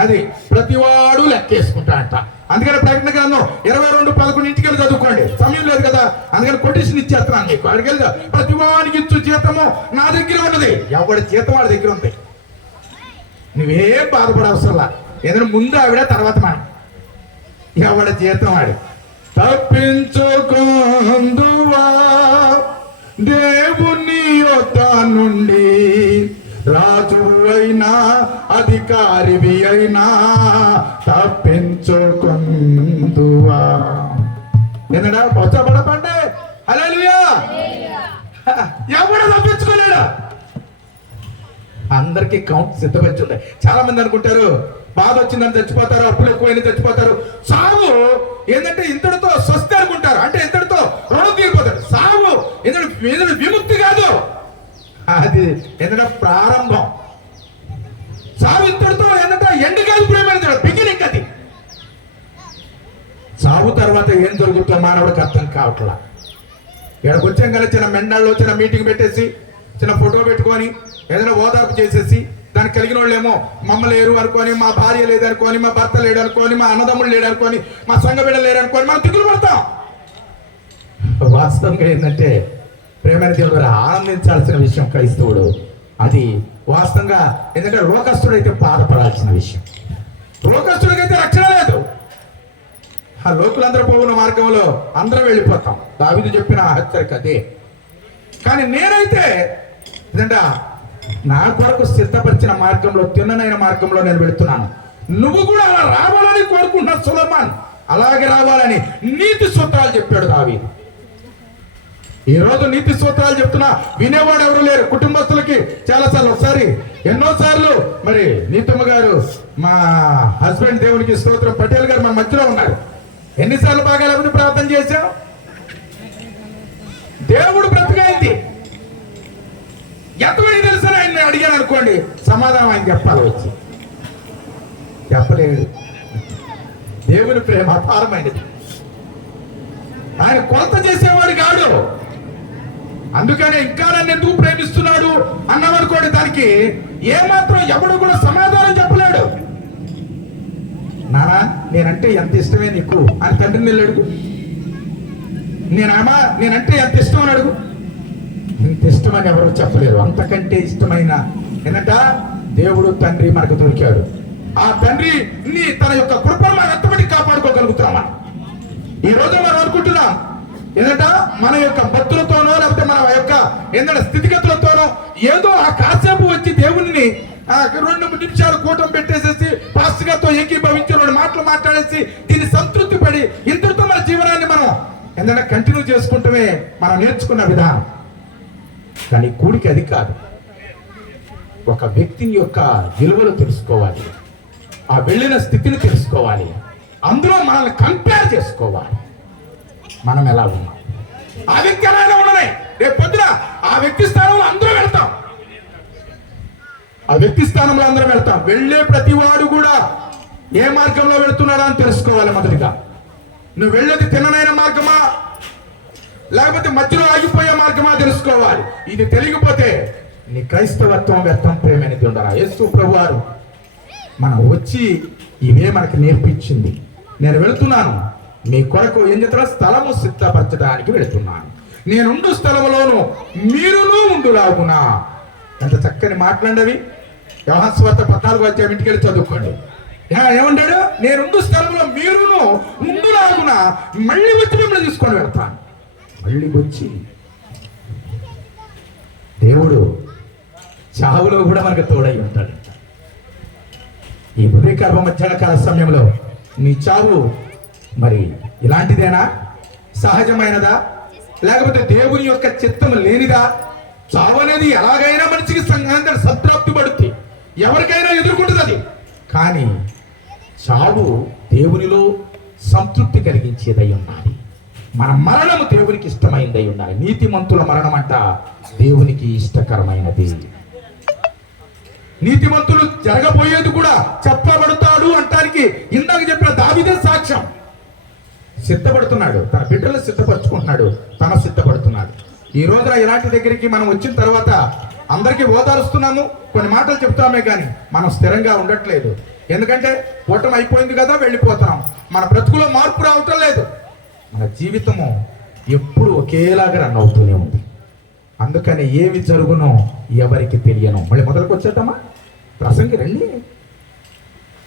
అది ప్రతివాడు లెక్కేసుకుంటాడంట. అందుకని ప్రకటన గ్రంథం 22:11 ఇంటికి వెళ్ళి చదువుకోండి. సమయం లేదు కదా, అందుకని కొటేషన్ ఇచ్చేస్తున్నాను నీకు. అక్కడికి వెళ్ళి ప్రతి వాడికి ఇచ్చు జీతము నా దగ్గర ఉన్నది. ఎవడి జీతం వాడి దగ్గర ఉంది. నువ్వేం బాధపడవసరంలా. ఏదైనా ముందు ఆవిడ, తర్వాత మనం. ఎవడి జీతం వాడి. తప్పించుకుందువా దేవుని యొద్ద నుండి, రాజు అయినా అధికారివి అయినా తప్పించుకుందువా. ఏంటంటే పొచ్చబడపండి. హల్లెలూయా. ఎవడు తప్పించుకోలేడా? అందరికీ కౌంట్ సిద్ధపరిచింది. చాలా మంది అనుకుంటారు బాధ వచ్చిందని చచ్చిపోతారు, అప్పులు ఎక్కువైనా చచ్చిపోతారు. సావు ఏంటంటే ఇంతటితో స్వస్తి అనుకుంటారు. అంటే ఇంతటితో రుణం తీరిపోతారు. సావు ఏంటంటే విముక్తి కాదు, అది ఏంటంటే ప్రారంభం. సావు ఇంతటితో ఏంటంటే ఎండ్ కాదు, ప్రేమ బిగినింగ్. అది సావు తర్వాత ఏం జరుగుతుందో మానవుడికి అర్థం కావట్లా. ఇక్కడికి వచ్చాం కదా, చిన్న మెండాల్లో చిన్న మీటింగ్ పెట్టేసి చిన్న ఫోటో పెట్టుకొని ఏదైనా ఓదార్పు చేసేసి దానికి కలిగిన వాళ్ళేమో మమ్మ లేరు అనుకొని, మా భార్య లేదనుకొని, మా భర్త లేడు అనుకొని, మా అన్నదమ్ముడు లేడు అనుకొని, మా సంఘ బిడ్డ లేరు అనుకొని మనం దిగులు పడతాం. వాస్తవంగా ఏంటంటే ప్రేమైన దేవుడు ఆనందించాల్సిన విషయం క్రైస్తవుడు. అది వాస్తవంగా ఎందుకంటే లోకస్తుడైతే బాధపడాల్సిన విషయం. లోకస్తుడికైతే రక్షణ లేదు. ఆ లోకులందరూ పోవున్న మార్గంలో అందరం వెళ్ళిపోతాం. దావీదు చెప్పిన హెచ్చరిక అదే. కానీ నేనైతే ఏంటంటే నా కొరకు సిద్ధపరిచిన మార్గంలో, తిన్ననైన మార్గంలో నేను వెళుతున్నాను. నువ్వు కూడా అలా రావాలని కోరుకుంటున్నా సొలొమోన్. అలాగే రావాలని నీతి సూత్రాలు చెప్పాడు దావీదు. ఈ రోజు నీతి సూత్రాలు చెప్తున్నా వినేవాడు ఎవరు లేరు. కుటుంబస్తులకి చాలాసార్లు, ఒకసారి ఎన్నోసార్లు మరి నీతమ్మ గారు, మా హస్బెండ్ దేవునికి స్తోత్రం పటేల్ గారు మన మధ్యలో ఉన్నారు. ఎన్నిసార్లు బాగా లేకపోతే ప్రార్థన చేశాం. దేవుడు బ్రతికైంది. ఎంతమంది తెలుసా ఆయన అడిగాను అనుకోండి, సమాధానం ఆయన చెప్పాలి. వచ్చి చెప్పలేడు. దేవుని ప్రేమ అపారమైనది. ఆయన కొలత చేసేవాడు కాడు. అందుకనే ఇంకా నన్ను ఎందుకు ప్రేమిస్తున్నాడు అన్నామనుకోండి, దానికి ఏమాత్రం ఎవడు కూడా సమాధానం చెప్పలేడు. నానా నేనంటే ఎంత ఇష్టమే నీకు అని తండ్రిని వెళ్ళాడు. నేనంటే ఎంత ఇష్టం అని అడుగు. ఇంత ఇష్టమని ఎవరు చెప్పలేరు. అంతకంటే ఇష్టమైన ఏంటంట దేవుడు తండ్రి మనకు దొరికాడు. ఆ తండ్రిని తన యొక్క కృపను మనం ఎంతమంది కాపాడుకోగలుగుతున్నామా? ఈ రోజు మనం అనుకుంటున్నాం ఏంటంట మన యొక్క భక్తులతోనో లేకపోతే మన యొక్క ఏంటంటే స్థితిగతులతోనో ఏదో ఆ కాసేపు వచ్చి దేవుణ్ణి 2-3 నిమిషాలు కూటం పెట్టేసేసి పాస్టర్ గారితో ఏకీభవించి 2 మాటలు మాట్లాడేసి దీన్ని సంతృప్తి పడి ఇంతటితో మన జీవనాన్ని మనం ఏంటంటే కంటిన్యూ చేసుకుంటమే మనం నేర్చుకున్న విధానం. కానీ కూడికి అది కాదు. ఒక వ్యక్తిని యొక్క విలువలు తెలుసుకోవాలి, ఆ వెళ్ళిన స్థితిని తెలుసుకోవాలి, అందులో మనల్ని కంపేర్ చేసుకోవాలి. మనం ఎలా ఉన్నాం, ఆ వ్యక్తి ఎలా ఉండనే. రేపు పొద్దున ఆ వ్యక్తి స్థానంలో అందరూ వెళ్తాం. వెళ్ళే ప్రతి వాడు కూడా ఏ మార్గంలో వెళుతున్నాడా అని తెలుసుకోవాలి. మొదటిగా నువ్వు వెళ్ళేది తిన్ననైన మార్గమా లేకపోతే మధ్యలో ఆగిపోయే మార్గమా తెలుసుకోవాలి. ఇది తెలియకపోతే నీ క్రైస్తవత్వం వ్యర్థం. ప్రేమైనది ఉండాలా. యేసు ప్రభువారు మనం వచ్చి ఇవే మనకు నేర్పించింది. నేను వెళుతున్నాను మీ కొరకు ఏం చేస్తున్నా, స్థలము సిద్ధపరచడానికి వెళుతున్నాను. నేనుండు స్థలములోను మీరును ఉండులాగునా ఎంత చక్కని మాట్లాడినవి. యోహాను సువార్త 14వ అధ్యాయం ఇంటికి వెళ్ళి చదువుకోండి. ఏమంటాడు? నేనుండు స్థలంలో మీరును ఉండులాగున మళ్ళీ వచ్చి మిమ్మల్ని తీసుకొని వెళ్తాను. మళ్ళీ వచ్చి దేవుడు చావులో కూడా మనకు తోడై ఉంటాడు. ఈ ఉదయకాల మధ్యాహ్న కాల సమయంలో నీ చావు మరి ఇలాంటిదేనా? సహజమైనదా? లేకపోతే దేవుని యొక్క చిత్తం లేనిదా? చావు అనేది ఎలాగైనా మనిషికి సంతృప్తి పడుతుంది, ఎవరికైనా ఎదుర్కొంటుంది అది. కానీ చావు దేవునిలో సంతృప్తి కలిగించేదై ఉండాలి. మన మరణము దేవునికి ఇష్టమైనదై ఉండాలి. నీతిమంతుల మరణం అంట దేవునికి ఇష్టకరమైనది. నీతిమంతులు జరగబోయేది కూడా చెప్పబడతాడు అంటానికి ఇందాక చెప్పిన దావీదే సాక్ష్యం. సిద్ధపడుతున్నాడు, తన బిడ్డలు సిద్ధపరచుకుంటున్నాడు, తన సిద్ధపడుతున్నాడు. ఈ రోజున ఇలాంటి దగ్గరికి మనం వచ్చిన తర్వాత అందరికీ ఓదారుస్తున్నాము, కొన్ని మాటలు చెప్తామే కానీ మనం స్థిరంగా ఉండట్లేదు. ఎందుకంటే ఓటమి అయిపోయింది కదా, వెళ్ళిపోతున్నాం. మన బ్రతుకులో మార్పు రావటం లేదు. మన జీవితము ఎప్పుడు ఒకేలాగా రన్ అవుతూనే ఉంది. అందుకని ఏమి జరుగునో ఎవరికి తెలియను. మళ్ళీ మొదలకు వచ్చేద్దామా? ప్రసంగి రండి,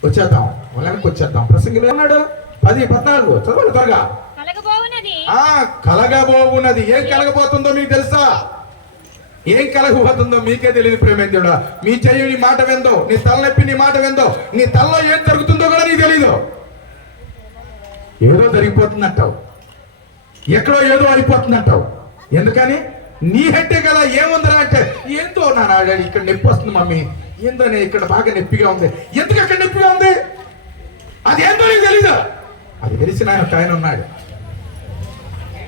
వచ్చేద్దాం, మొదలకి వచ్చేద్దాం. ప్రసంగి అన్నాడు 10:14 చదవాలి త్వరగా. కలగబోవున్నది. ఏం కలగబోతుందో మీకు తెలుసా? ఏం కలగబోతుందో మీకే తెలియదు ప్రేమేంద్రుడా. మీ చెయ్యి నీ మాట వెందో, నీ తలనొప్పి నీ మాట వెందో, నీ తలలో ఏం జరుగుతుందో కూడా నీకు తెలీదు. ఏదో జరిగిపోతుందంటావు, ఎక్కడో ఏదో అయిపోతుందంటావు. ఎందుకని? నీ హెట్టే కదా. ఏముందిరా అంటే ఏందో నా ఇక్కడ నొప్పి వస్తుంది మమ్మీ, ఏందో ఇక్కడ బాగా నొప్పిగా ఉంది. ఎందుకు అక్కడ నొప్పిగా ఉంది? అది ఏందో నీకు తెలీదు. అది తెలిసిన ఆయన ఉన్నాడు.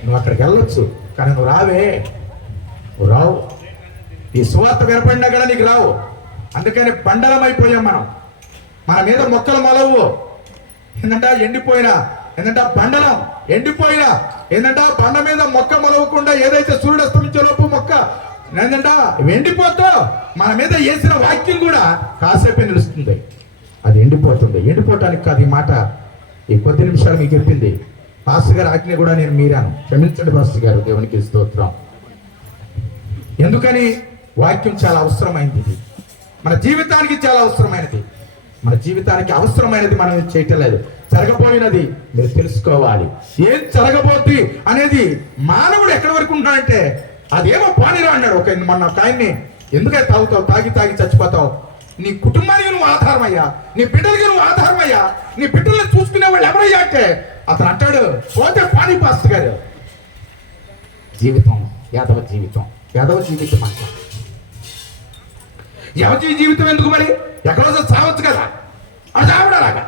నువ్వు అక్కడికి వెళ్ళొచ్చు, కానీ నువ్వు రావే, నువ్వు రావు. ఈ సువార్త వినపడినా కదా నీకు రావు. అందుకని బండలం అయిపోయాం మనం. మన మీద మొక్కలు మొలవు. ఏంటంటే ఎండిపోయినా, ఏంటంటే బండలం ఎండిపోయినా, ఏంటంటే బండ మీద మొక్క మొలవకుండా ఏదైతే సూర్యుడు అస్తమించే లోపు మొక్క ఏంటంటే ఎండిపోతా, మన మీద వేసిన వాక్యం కూడా కాసేపే నిలుస్తుంది. అది ఎండిపోతుంది. ఎండిపోవటానికి కాదు ఈ మాట. ఈ కొద్ది నిమిషాలు మీకు చెప్పింది పాస్టర్ గారు ఆజ్ఞ కూడా నేను మీరాను. క్షమించండి పాస్టర్ గారు, దేవునికి స్తోత్రం. ఎందుకని? వాక్యం చాలా అవసరమైనది. ఇది మన జీవితానికి చాలా అవసరమైనది. మన జీవితానికి అవసరమైనది మనం చేయటం లేదు. జరగబోయినది మీరు తెలుసుకోవాలి. ఏం జరగబోద్ది అనేది మానవుడు ఎక్కడి వరకు ఉంటాడంటే అదేమో పానీరా అన్నాడు. మొన్న ఒక ఆయన్ని, ఎందుకై తాగుతావు, తాగి తాగి చచ్చిపోతావు, నీ కుటుంబానికి నువ్వు ఆధారమయ్యా, నీ బిడ్డలకి నువ్వు ఆధారమయ్యా, నీ బిడ్డల్ని చూసుకునే వాళ్ళు ఎవరయ్యా అంటే అతను అంటాడు, పోతే పానీ పాస్టర్ గారు. జీవితం యాదవ జీవితం, యాదవ జీవితం అంట. యాదవ జీవితం ఎందుకు మరి? ఎక్కడో చావచ్చు కదా, అది చావడాలాగా.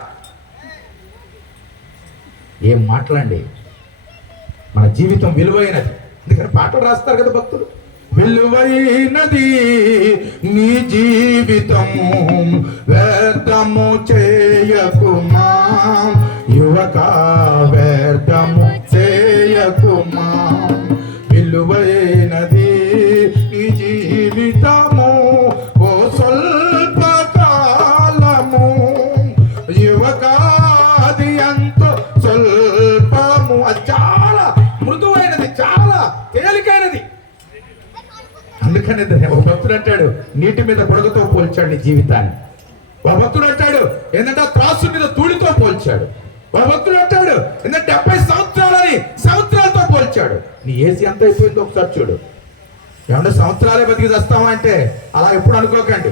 ఏం మాట్లాడండి. మన జీవితం విలువైనది. అందుకని పాటలు రాస్తారు కదా భక్తులు. విలువైనది నీ జీవితము, వ్యర్థము చేయకుమా యువక, వ్యర్థము చేయకుమా. విలువైనది నీ జీవితము, ఓ స్వల్ప కాలము యువక, అది ఎంతో స్వల్పము. అది చాలా మృదువైనది, చాలా తేలికైనది. అందుకని ఒక భక్తుడు అంటాడు, నీటి మీద బుడగతో పోల్చాడు నీ జీవితాన్ని. ఒక భక్తుడు అంటాడు, ఏంటంటే త్రాసు మీద ధూళితో పోల్చాడు. ఒక భక్తుడు అంటాడు, ఏంటంటే 70 సంవత్సరాలని సంవత్సరాలతో పోల్చాడు. నీ ఏసీ ఎంత అయిపోయిందో ఒకసారి చూడు. ఏమన్నా సంవత్సరాలే బతికి చేస్తామా అంటే అలా ఎప్పుడు అనుకోకండి.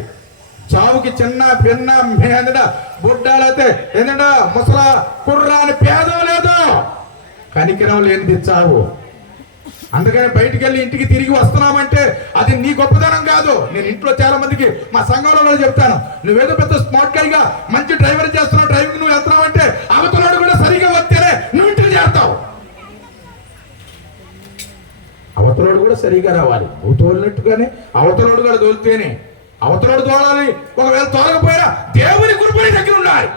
చావుకి చిన్న పిన్న ఏంటంటే బుడ్డాలైతే ఏంటంటే ముసలా కుర్రా అని పేదం లేదు, కనికరం లేనిది చావు. అందుకని బయటికి వెళ్ళి ఇంటికి తిరిగి వస్తున్నామంటే అది నీ గొప్పతనం కాదు. నేను ఇంట్లో చాలా మందికి మా సంఘంలో చెప్తాను, నువ్వేదో పెద్ద స్మార్ట్ గా మంచి డ్రైవర్ చేస్తున్నావు, డ్రైవింగ్ నువ్వు వెళ్తున్నావు అంటే అవతలోడు కూడా సరిగా వస్తేనే నువ్వు ఇంటికి చేస్తావు. అవతలోడు కూడా సరిగా రావాలి. నువ్వు తోలినట్టుగానే అవతలోడు కూడా తోలితేనే. అవతలోడు తోలాలి. ఒకవేళ తోలకపోయినా దేవుని కృపని దగ్గర ఉండాలి.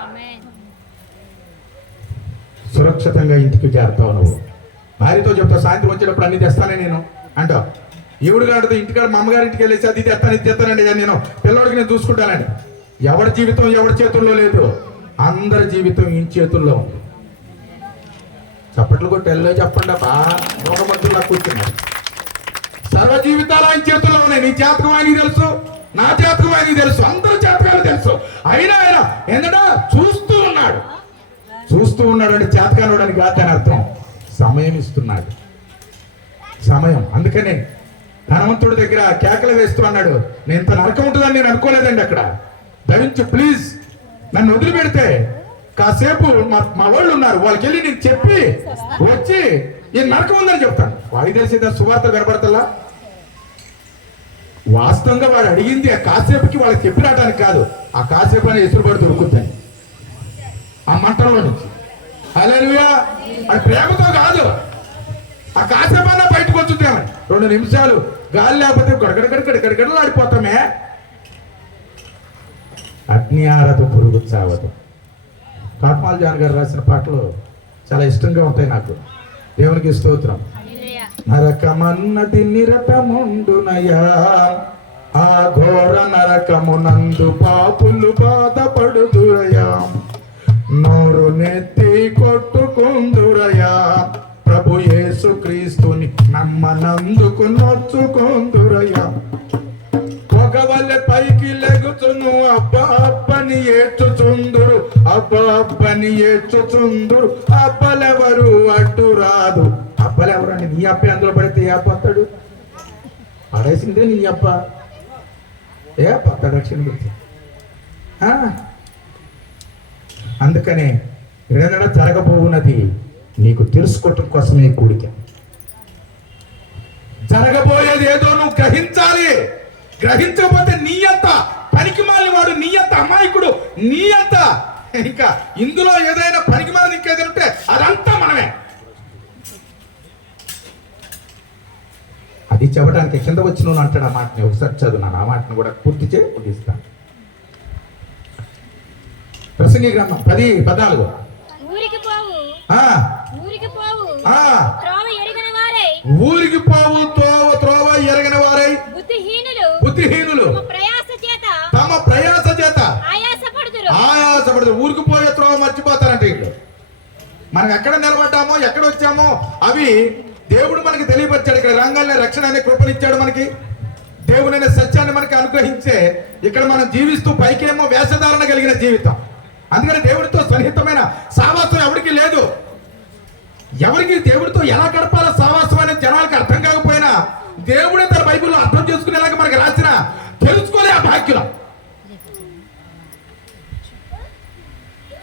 సురక్షితంగా ఇంటికి చేరుతావు. నువ్వు భార్యతో చెప్తావు, సాయంత్రం వచ్చేటప్పుడు అన్ని తెస్తానే నేను అంటావు. ఈవిడు కాదు ఇంటికాడ మా అమ్మగారి ఇంటికి వెళ్ళేసి అది తెస్తాను ఇది తెస్తానండి, నేను పిల్లడికి నేను చూసుకుంటానండి. ఎవరి జీవితం ఎవరి చేతుల్లో లేదు, అందరి జీవితం ఈ చేతుల్లో ఉంది. చప్పట్లు కొట్టి వెళ్ళో చెప్పండి అబ్బా, ఒక మధ్యలో కూర్చున్నాడు. సర్వ జీవితాలు ఆయన చేతుల్లో ఉన్నాయి. నీ జాతకం ఆయనకి తెలుసు, నా జాతకం ఆయనకి తెలుసు, అందరి జాతకాలు తెలుసు. అయినా ఆయన ఏంటంటే చూస్తూ ఉన్నాడు. చూస్తూ ఉన్నాడు అంటే జాతకాలు కాదని అర్థం. సమయం ఇస్తున్నాడు, సమయం. అందుకనే ధనవంతుడి దగ్గర కేకలు వేస్తూ అన్నాడు, నేను ఇంత నరకం ఉంటుందని నేను అనుకోలేదండి. అక్కడ దయించి ప్లీజ్ నన్ను వదిలిపెడితే కాసేపు మా వాళ్ళు ఉన్నారు, వాళ్ళకి వెళ్ళి నేను చెప్పి వచ్చి ఈ నరకం ఉందని చెప్తాను. వాడి తెలిసి సువార్త కనబడతలా? వాస్తవంగా వాడు అడిగింది ఆ కాసేపుకి వాళ్ళకి చెప్పి రావడానికి కాదు, ఆ కాసేపు అని ఎసురుబడి దొరుకుతాయి ఆ మంటల్లో నుంచి. హల్లెలూయా. అది ప్రేమతో కాదు, ఆ కాసేపన్నా బయటకు వచ్చుతామని. 2 నిమిషాలు గాలి లేకపోతే గడగడగడగడగడలు ఆడిపోతామే. అగ్ని ఆరదు, పురుగు చావదు. కాట్మాల్ జాన్ గారు రాసిన పాటలు చాలా ఇష్టంగా ఉంటాయి నాకు. దేవునికి స్తోత్రం. నరకమన్నది నిరతముండునయా, ఆ ఘోర నరకమునందు పాపులు బాధపడుదురయా, నోరు నెత్తి కొట్టుకుందురయా, ప్రభు యేసు క్రీస్తుని నమ్మనందుకు నొచ్చుకుందురయా. పొగవల్లె పైకి లెగుచును, అబ్బా అబ్బని ఏడ్చుచుందురు, అబ్బా అబ్బని ఏడ్చుచుందురు, అబ్బలెవరు అడ్డు రాదు. అబ్బలెవరండి? నీ అప్ప అందులో పడితే ఏ అప్ప వస్తాడు? పడేసిందే నీ అప్ప, ఏ అప్ప రక్షణ గురించి. అందుకనే ఏదైనా జరగబోవున్నది నీకు తెలుసుకోవటం కోసమే కూడిక. జరగబోయేది ఏదో నువ్వు గ్రహించాలి. గ్రహించకపోతే నీ అంత పనికి మాలిన వాడు, నీ అంత అమాయకుడు, నీ అంత ఇంకా ఇందులో ఏదైనా పనికి మాలిన ఇంకేదైనా ఉంటే అదంతా మనమే. అది చెప్పడానికి కింద వచ్చిన అంటాడు ఆ మాటని. ఒకసారి చదువున్నాను, ఆ మాటను కూడా పూర్తి చేసి ముగిస్తాను. ప్రసంగి గ్రంథం 10:14. ఊరికి పోవు, ఊరికి పోవు, త్రోవ ఎరిగిన వారై, ఊరికి పోవు త్రోవ ఎరగిన వారై, బుద్ధిహీనులు తమ ప్రయాస చేత ఆయాసపడుదురు. ఊరికి పోయే త్రోవ మర్చిపోతారంట వీళ్ళు. మనం ఎక్కడ నిలబడ్డామో, ఎక్కడ వచ్చామో అవి దేవుడు మనకి తెలియపరిచాడు. ఇక్కడ రంగాల్లో రక్షణ అనే కృపనిచ్చాడు మనకి. దేవుని అనే సత్యాన్ని మనకి అనుగ్రహించే ఇక్కడ మనం జీవిస్తూ పైకేమో వేషధారణ కలిగిన జీవితం. అందుకని దేవుడితో సన్నిహితమైన సావాసం ఎవరికి లేదు. ఎవరికి దేవుడితో ఎలా గడపాలో సావాసం అనే జనాలకు అర్థం కాకపోయినా దేవుడే తన బైబిల్లో అర్థం చేసుకునేలాగా మనకి రాసిన తెలుసుకోలే ఆ భాగ్యం.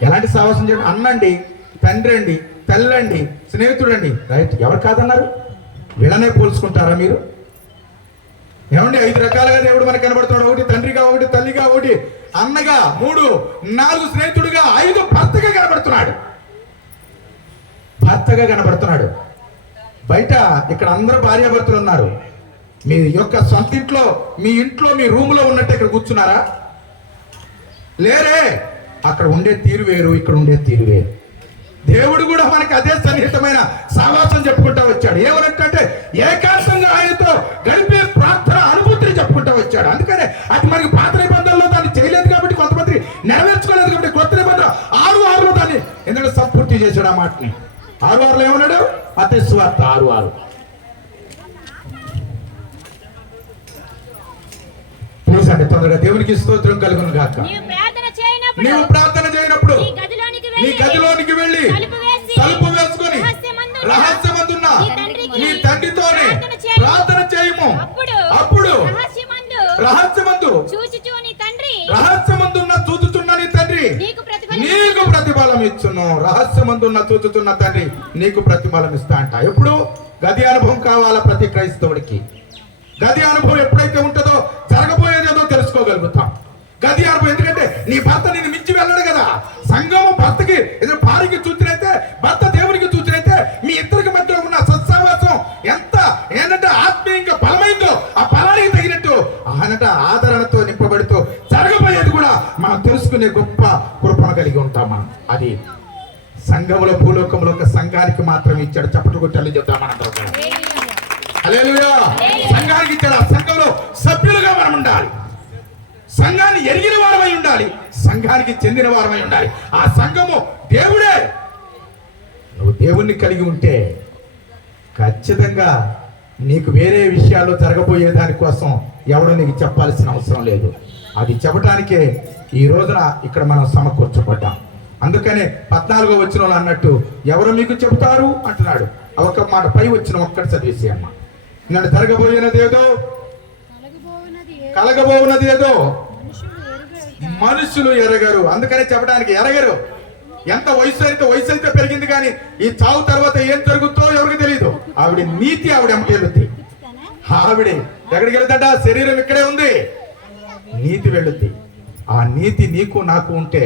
ఎలాంటి సావాసం చేయండి? అన్నండి, తండ్రి అండి, తల్లండి, స్నేహితుడండి, రైట్. ఎవరు కాదన్నారు? వీళ్ళనే పోల్చుకుంటారా మీరు? ఏమండి 5 రకాలుగా దేవుడు మనకు కనబడుతున్నాడు. 1 తండ్రిగా, 1 తల్లిగా, 1 అన్నగా, 3, 4 స్నేహితుడిగా, 5 భర్తగా కనబడుతున్నాడు. భర్తగా కనబడుతున్నాడు. బయట ఇక్కడ అందరూ భార్యాభర్తలు ఉన్నారు. మీ యొక్క సొంత ఇంట్లో, మీ ఇంట్లో, మీ రూములో ఉన్నట్టు ఇక్కడ కూర్చున్నారా? లేరే. అక్కడ ఉండే తీరు వేరు, ఇక్కడ ఉండే తీరు వేరు. దేవుడు కూడా మనకి అదే సన్నిహితమైన సావాసం చెప్పుకుంటా వచ్చాడు. ఏమనంటే ఏకాంతంగా ఆయనతో గడిపే ప్రార్థన అనుభూతిని చెప్పుకుంటా వచ్చాడు. అందుకనే అది మనకి పాత నిబంధనలో దాన్ని చేయలేదు కాబట్టి, కొంతమంది నెరవేర్చుకోలేదు కాబట్టి, కొత్త నిబంధన 6:6లో దాన్ని ఎందుకంటే సంపూర్తి చేశాడు. ఆ మాటని 6:6లో ఏమన్నాడు? అతి స్వార్థ 6:6. ప్లీజ్ అంటే తొందరగా దేవునికి స్తోత్రం కలుగును గాక. నీవు ప్రార్థన చేయనప్పుడు నీ గదిలోనికి వెళ్ళి తలుపు వేసుకొని రహస్యమందున్న నీ తండ్రితోనే ప్రార్థన చేయము. అప్పుడు రహస్యమందున్న చూచుచున్న నీ తండ్రి నీకు ప్రతిఫలం ఇచ్చును. రహస్యమందున్న చూచుచున్న తండ్రి నీకు ప్రతిఫలం ఇస్తా అంట. ఎప్పుడు? గది అనుభవం కావాలా ప్రతి క్రైస్తవుడికి. గది అనుభవం ఎప్పుడైతే ఉంటుందో జరగబోయేదేదో తెలుసుకోగలుగుతాం. గది అనుభవం. ఎందుకంటే నీ భర్త నిన్ను మించి వెళ్ళడు కదా. సంఘము భర్తకి భార్యకి చూచినైతే, భర్త దేవునికి చూచినైతే, మీ ఇద్దరికి మధ్యలో ఉన్న సత్సావాసం ఎంత ఏంటంటే ఆత్మీయంగా బలమైందో ఆ బలానికి తగినట్టు ఆయనట ఆదరణతో నింపబడుతూ జరగబోయేది కూడా మనం తెలుసుకునే గొప్ప కృపను కలిగి ఉంటాం మనం. అది సంఘములో, భూలోకంలో ఒక సంఘానికి మాత్రమే ఇచ్చాడు. చప్పట్లు కొట్టాలి చెప్తాం మనందరం. హల్లెలూయా. సంఘానికి ఇచ్చాడు. ఆ సంఘంలో సభ్యులుగా మనం ఉండాలి. సంఘాన్ని ఎరిగిన వారమై ఉండాలి. సంఘానికి చెందిన వారమై ఉండాలి. ఆ సంఘము దేవుడే. నువ్వు దేవుణ్ణి కలిగి ఉంటే ఖచ్చితంగా నీకు వేరే విషయాల్లో జరగబోయే దానికోసం ఎవడో నీకు చెప్పాల్సిన అవసరం లేదు. అది చెప్పడానికే ఈ రోజున ఇక్కడ మనం సమకూర్చబడ్డాం. అందుకనే 14వ వచనంలో అన్నట్టు ఎవరు మీకు చెబుతారు అంటున్నాడు. ఒక మాట పై వచ్చిన ఒక్కటి చదివేసి అమ్మ. నన్ను జరగబోయినది ఏదో, కలగబోవున్నది ఏదో మనుషులు ఎరగరు. అందుకనే చెప్పడానికి ఎరగరు. ఎంత వయసు అయితే పెరిగింది, కానీ ఈ చావు తర్వాత ఏం జరుగుతుందో ఎవరికి తెలియదు. ఆవిడ నీతి ఆవిడ ఎంట వెళుద్ది. ఆవిడ ఎక్కడికి వెళ్తాడ? శరీరం ఇక్కడే ఉంది, నీతి వెళ్ళుద్ది. ఆ నీతి నీకు నాకు ఉంటే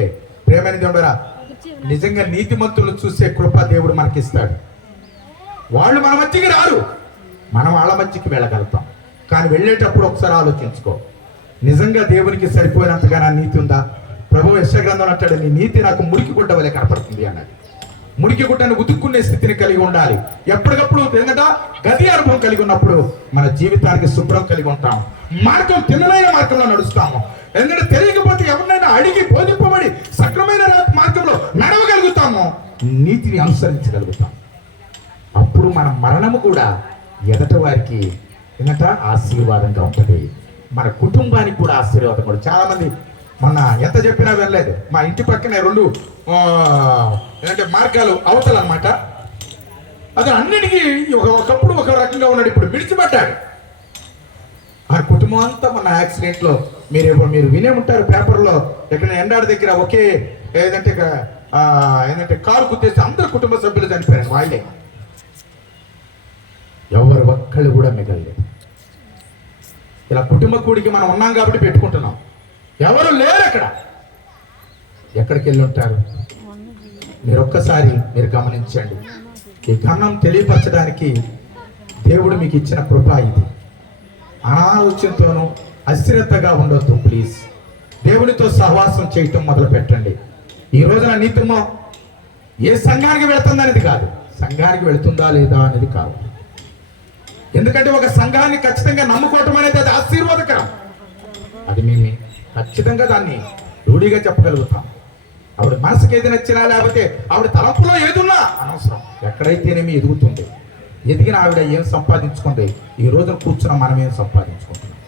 ప్రేమైన దేవుడా, నిజంగా నీతిమంతులను చూసే కృప దేవుడు మనకిస్తాడు. వాళ్ళు మన మధ్యకి రారు, మనం వాళ్ళ మధ్యకి వెళ్ళగలుగుతాం. కానీ వెళ్ళేటప్పుడు ఒకసారి ఆలోచించుకో, నిజంగా దేవునికి సరిపోయినంతగా నా నీతి ఉందా? ప్రభు యెషయా గ్రంథంలో అంటాడు, నీ నీతి నాకు మురికి గుడ్డ వలె కనపడుతుంది అన్నది. మురికి గుడ్డను ఉతుక్కునే స్థితిని కలిగి ఉండాలి. ఎప్పటికప్పుడు ఎందుకంటే గది అనుభవం కలిగి ఉన్నప్పుడు మన జీవితానికి శుభ్రం కలిగి ఉంటాం. మార్గం తిన్నమైన మార్గంలో నడుస్తాము. ఎందుకంటే తెలియకపోతే ఎవరినైనా అడిగి బోధింపబడి సక్రమైన మార్గంలో నడవగలుగుతాము, నీతిని అనుసరించగలుగుతాం. అప్పుడు మన మరణము కూడా ఎదట వారికి ఏంటంట ఆశీర్వాదంగా ఉంటుంది. మన కుటుంబానికి కూడా ఆశీర్వాదం కూడా. చాలా మంది మొన్న ఎంత చెప్పినా వెళ్ళలేదు. మా ఇంటి పక్కనే 2 ఏంటంటే మార్గాలు అవతల అనమాట. అది అన్నిటికీ ఒకప్పుడు ఒక రకంగా ఉన్నాడు, ఇప్పుడు విడిచిపెట్టాడు. ఆ కుటుంబం అంతా మన యాక్సిడెంట్లో మీరు వినే ఉంటారు పేపర్లో, ఎక్కడ ఎండాడి దగ్గర ఒకే ఏంటంటే కారు గుద్దేసి అందరు కుటుంబ సభ్యులు చనిపోయారు. వాళ్ళే, ఎవరు ఒక్కళ్ళు కూడా మిగలలేదు. ఇలా కుటుంబ కూడికి మనం ఉన్నాం కాబట్టి పెట్టుకుంటున్నాం. ఎవరు లేరు అక్కడ. ఎక్కడికి వెళ్ళి ఉంటారు? మీరు ఒక్కసారి గమనించండి. ఈ గమనం తెలియపరచడానికి దేవుడు మీకు ఇచ్చిన కృప ఇది. అనాలోచనతోనూ అశ్రద్ధగా ఉండొద్దు ప్లీజ్. దేవునితో సహవాసం చేయటం మొదలు పెట్టండి. ఈ రోజున నీతిమో ఏ సంఘానికి వెళుతుందనేది కాదు, సంఘానికి వెళుతుందా లేదా అనేది కాదు. ఎందుకంటే ఒక సంఘాన్ని ఖచ్చితంగా నమ్ముకోవటం అనేది అది ఆశీర్వాదకరం. అది మేము ఖచ్చితంగా దాన్ని రూఢిగా చెప్పగలుగుతాం. ఆవిడ మనసుకి ఏది నచ్చినా లేకపోతే ఆవిడ తలంపులో ఏదున్నా అనవసరం. ఎక్కడైతేనేమి ఎదుగుతుంది. ఎదిగిన ఆవిడ ఏం సంపాదించుకుంది, ఈ రోజున కూర్చున్న మనం ఏం సంపాదించుకుంటున్నాం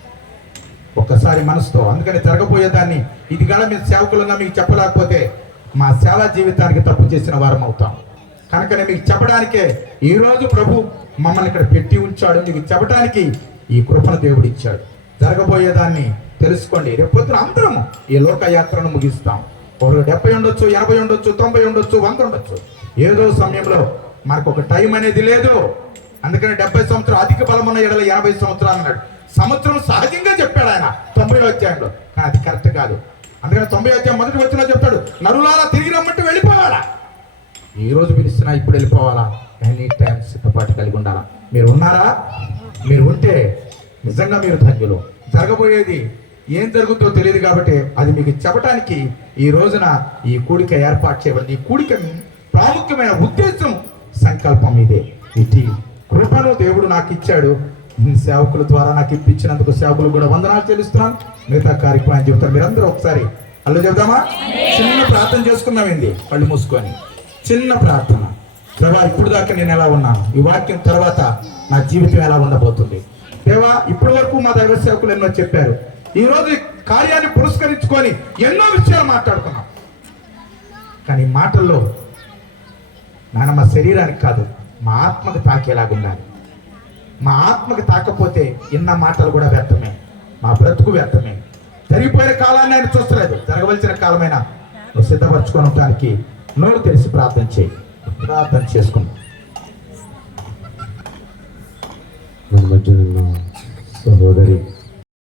ఒక్కసారి మనసుతో. అందుకని జరగబోయేదాన్ని ఇది కూడా మీ సేవకులుగా మీకు చెప్పలేకపోతే మా సేవా జీవితానికి తప్పు చేసిన వారం అవుతాం. కనుకనే మీకు చెప్పడానికే ఈరోజు ప్రభు మమ్మల్ని ఇక్కడ పెట్టి ఉంచాడు. మీకు చెప్పడానికి ఈ కృపను దేవుడు ఇచ్చాడు. జరగబోయేదాన్ని తెలుసుకోండి. రేపొద్దున అందరం ఈ లోకయాత్రను ముగిస్తాం. ఒకరు 70 ఉండొచ్చు, 80 ఉండొచ్చు, 90 ఉండొచ్చు, 100 ఉండొచ్చు. ఏదో సమయంలో మనకు ఒక టైం అనేది లేదు. అందుకని 70 సంవత్సరాలు అధిక బలం ఉన్న ఎడల 80 సంవత్సరాలు అన్నాడు. సంవత్సరం సహజంగా చెప్పాడు ఆయన 90వ అధ్యాయంలో, కానీ అది కరెక్ట్ కాదు. అందుకని 90వ అధ్యాయం మొదటి వచనంలో చెప్తాడు, నరులారా తిరిగి రమ్మంటే వెళ్ళిపోవాలా. ఈ రోజు పిలిచినా ఇప్పుడు వెళ్ళిపోవాలా? ఎనీ టైం సిద్ధపాటు కలిగి ఉండాలా. మీరు ఉన్నారా? మీరు ఉంటే నిజంగా మీరు ధన్యులు. జరగబోయేది ఏం జరుగుతుందో తెలియదు కాబట్టి అది మీకు చెప్పడానికి ఈ రోజున ఈ కూడిక ఏర్పాటు చేయబడింది. ఈ కూడిక ప్రాముఖ్యమైన ఉద్దేశం, సంకల్పం ఇదే. ఇటు కృపను దేవుడు నాకు ఇచ్చాడు. సేవకుల ద్వారా నాకు ఇప్పించినందుకు సేవకులు కూడా వందనాలు చెల్లిస్తున్నాను. మిగతా కార్యక్రమం చెబుతారు. మీరందరూ ఒకసారి అల్లు చెబుదామా? చిన్న ప్రార్థన చేసుకున్నామండి, కళ్ళు మూసుకొని. చిన్న ప్రార్థన. దేవా, ఇప్పుడు దాకా నేను ఎలా ఉన్నాను, ఈ వాక్యం తర్వాత నా జీవితం ఎలా ఉండబోతుంది. దేవా, ఇప్పటి వరకు మా దైవ సేవకులు ఎన్నో చెప్పారు. ఈ రోజు కార్యాన్ని పురస్కరించుకొని ఎన్నో విషయాలు మాట్లాడుకున్నాం. కానీ మాటల్లో నాన్న మా శరీరానికి కాదు, మా ఆత్మకు తాకేలాగుండాలి. మా ఆత్మకు తాకపోతే ఇన్న మాటలు కూడా వ్యర్థమే, మా బ్రతుకు వ్యర్థమే. జరిగిపోయిన కాలాన్ని ఆయన చూస్తలేదు, జరగవలసిన కాలమైనా నువ్వు సిద్ధపరచుకోవడానికి నోరు తెలిసి ప్రార్థన చేయి. ప్రార్థన చేసుకుంటాం. మన మధ్య సహోదరి